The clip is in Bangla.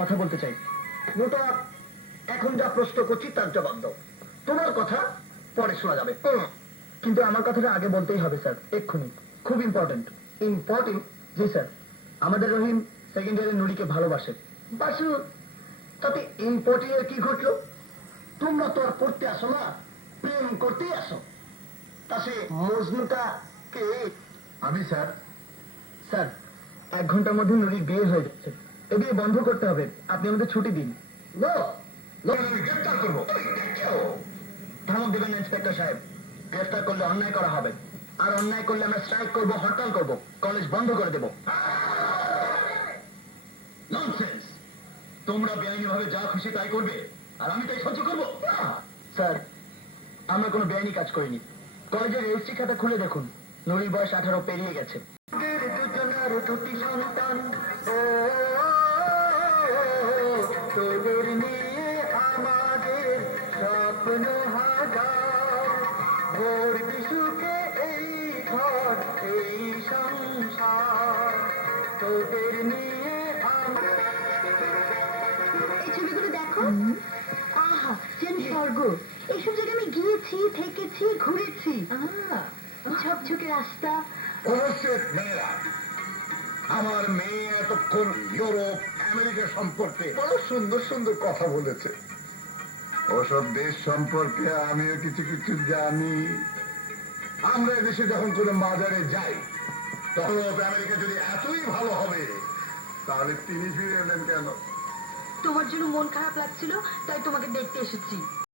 কথা বলতে চাই। মোটা এখন যা প্রশ্ন করছি তার জবাব দাও। তোমার কথা পরে শোনা যাবে। কিন্তু আমার কথাটা আগে বলতেই হবে স্যার, এক্ষুনি। খুব ইম্পর্টেন্ট। ইম্পর্টেন্ট? জি স্যার, আমাদের রহিম সেকেন্ড ইয়ারের নুরিকে ভালোবাসে। বাসু, তাতে ইম্পর্টেন্ট এর কি ঘটলো? তোমরা তো আর পড়তে আসো না, প্রেম করতেই আসো। তা সে মজনুটা কে? আমি স্যার। স্যার, 1 ঘন্টার মধ্যে নুরির বিয়ে হয়ে যাচ্ছে। এ বিয়ে বন্ধ করতে হবে। আপনি আমাদের ছুটি দিন। গ্রেফতার করবো। ধমক দেবেন না ইন্সপেক্টর সাহেব। গ্রেফতার করলে অন্যায় করা হবে, আর অন্যায় করলে আমরা স্ট্রাইক করব, হরতাল করব, কলেজ বন্ধ করে দেব। ননসেন্স! তোমরা বেআইনি ভাবে যা খুশি তাই করবে, আর আমি তাই সহ্য করবো? স্যার, আমরা কোনো বেআইনি কাজ করিনি। কলেজের রেজিস্ট্রি খাতা খুলে দেখুন, নুরির বয়স 18 পেরিয়ে গেছে। তোদের নিয়ে আমাদের স্বপ্ন হাজার, ভোর বিশুকে এই ঘর এই সংসার, তোদের নিয়ে এই ছবিগুলো দেখো। আহা, যেন স্বর্গ। এইসব জায়গায় আমি গিয়েছি, থেকেছি, ঘুরেছি। ঝকঝকে রাস্তা। অবশ্যই মেয়েরা, আমার মেয়ে এতক্ষণ ইউরোপ আমেরিকা সম্পর্কে বড় সুন্দর সুন্দর কথা বলেছে। ওসব দেশ সম্পর্কে আমিও কিছু কিছু জানি। আমরা এদেশে যখন কোনো বাজারে যাই, তখন আমেরিকা যদি এতই ভালো হবে, তাহলে তিনি ফিরে এলেন কেন? তোমার জন্য মন খারাপ লাগছিল, তাই তোমাকে দেখতে এসেছি।